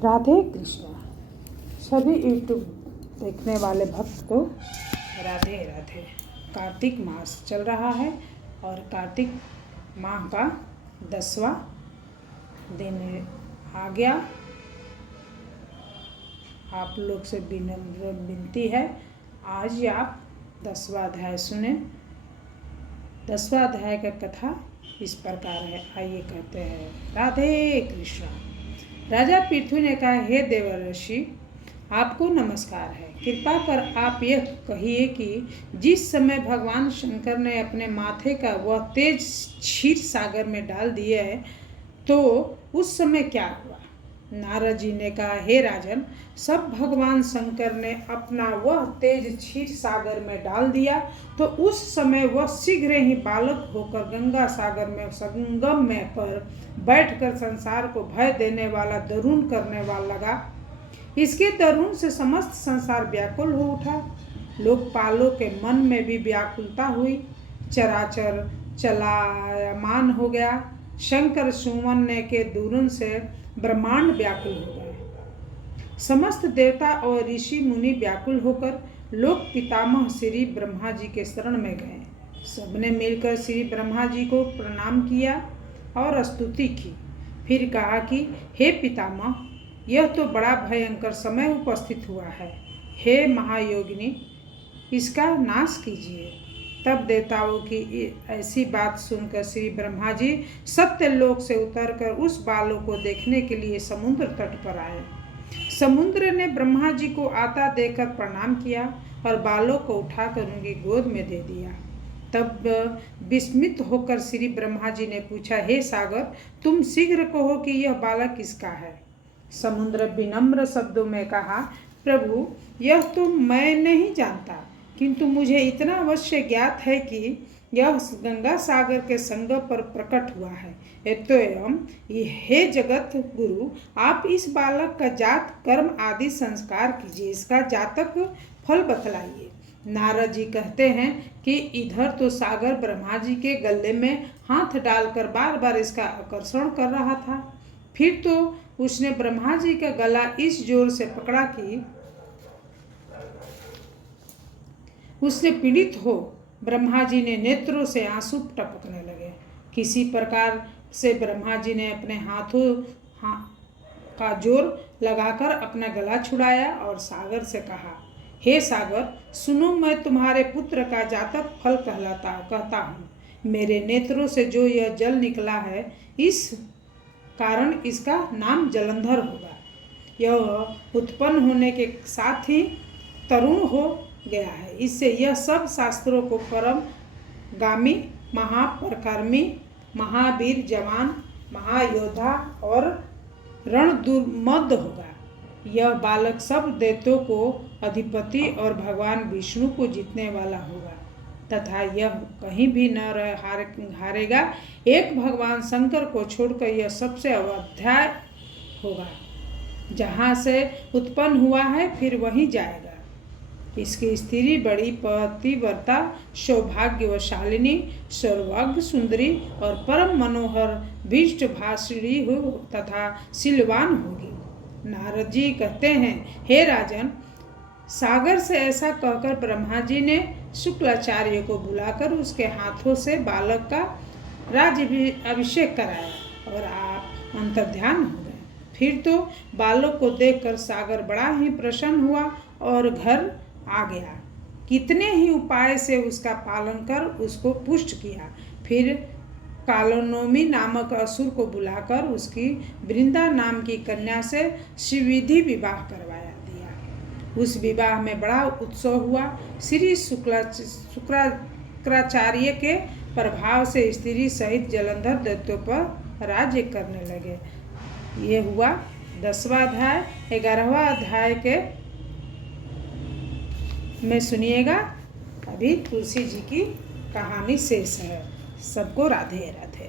राधे कृष्णा। सभी यूट्यूब देखने वाले भक्त को राधे राधे। कार्तिक मास चल रहा है और कार्तिक माह का 10वां दिन आ गया। आप लोग से विनम्र विनती है, आज आप 10वां अध्याय सुने। 10वां अध्याय का कथा इस प्रकार है, आइए कहते हैं। राधे कृष्णा। राजा पृथु ने कहा, हे देवर्षि, आपको नमस्कार है। कृपा कर आप यह कहिए कि जिस समय भगवान शंकर ने अपने माथे का वह तेज क्षीर सागर में डाल दिया है, तो उस समय क्या हुआ? नारद जी ने कहा, हे राजन, सब भगवान शंकर ने अपना वह तेज क्षीर सागर में डाल दिया, तो उस समय वह शीघ्र ही बालक होकर गंगा सागर में संगम में पर बैठकर संसार को भय देने वाला दरुण करने वाला लगा। इसके दरुण से समस्त संसार व्याकुल हो उठा। लोकपालों के मन में भी व्याकुलता हुई। चराचर चलायमान हो गया। शंकर सुमन के दुरुन से ब्रह्मांड व्याकुल हो गए। समस्त देवता और ऋषि मुनि व्याकुल होकर लोक पितामह श्री ब्रह्मा जी के शरण में गए। सबने मिलकर श्री ब्रह्मा जी को प्रणाम किया और स्तुति की। फिर कहा कि हे पितामह, यह तो बड़ा भयंकर समय उपस्थित हुआ है। हे महायोगिनी, इसका नाश कीजिए। तब देवताओं की ऐसी बात सुनकर श्री ब्रह्मा जी सत्यलोक से उतरकर उस बालक को देखने के लिए समुद्र तट पर आए। समुद्र ने ब्रह्मा जी को आता देखकर प्रणाम किया और बालक को उठाकर उनकी गोद में दे दिया। तब विस्मित होकर श्री ब्रह्मा जी ने पूछा, हे सागर, तुम शीघ्र कहो कि यह बालक किसका है? समुद्र विनम्र शब्दों में कहा, प्रभु, यह तो मैं नहीं जानता, किंतु मुझे इतना अवश्य ज्ञात है कि यह गंगा सागर के संगम पर प्रकट हुआ है। एवं हे जगत गुरु, आप इस बालक का जात कर्म आदि संस्कार कीजिए, इसका जातक फल बतलाइए। नारद जी कहते हैं कि इधर तो सागर ब्रह्मा जी के गले में हाथ डालकर बार बार इसका आकर्षण कर रहा था। फिर तो उसने ब्रह्मा जी का गला इस जोर से पकड़ा कि उसने पीड़ित हो ब्रह्मा जी ने नेत्रों से आंसू टपकने लगे। किसी प्रकार से ब्रह्मा जी ने अपने हाथों का जोर लगाकर अपना गला छुड़ाया और सागर से कहा, हे सागर, सुनो, मैं तुम्हारे पुत्र का जातक फल कहता हूँ। मेरे नेत्रों से जो यह जल निकला है, इस कारण इसका नाम जलंधर होगा। यह उत्पन्न होने के साथ ही तरुण हो गया है। इससे यह सब शास्त्रों को परम गामी, महापराक्रमी, महावीर, जवान, महायोद्धा और रणदुर्मद होगा। यह बालक सब दैत्यों को अधिपति और भगवान विष्णु को जीतने वाला होगा तथा यह कहीं भी न हारेगा। एक भगवान शंकर को छोड़कर यह सबसे अवध्याय होगा। जहाँ से उत्पन्न हुआ है फिर वहीं जाएगा। इसकी स्त्री बड़ी पतिव्रता, सौभाग्यवशालिनी, सर्वज्ञ सुंदरी और परम मनोहर विष्ट भाषिणी हो तथा शीलवान होगी। नारद जी कहते हैं, हे राजन, सागर से ऐसा कहकर ब्रह्मा जी ने शुक्लाचार्य को बुलाकर उसके हाथों से बालक का राज्य अभिषेक कराया और आप अंतर्ध्यान हो गए। फिर तो बालक को देखकर सागर बड़ा ही प्रसन्न हुआ और घर आ गया। कितने ही उपाय से उसका पालन कर उसको पुष्ट किया। फिर कालनोमी नामक असुर को बुलाकर उसकी वृंदा नाम की कन्या से शिविधि विवाह करवाया दिया। उस विवाह में बड़ा उत्सव हुआ। श्री शुक्राचार्य के प्रभाव से स्त्री सहित जलंधर दैत्यों पर राज्य करने लगे। ये हुआ 10वां अध्याय। 11वां अध्याय के में सुनिएगा। अभी तुलसी जी की कहानी शेष है। सबको राधे राधे।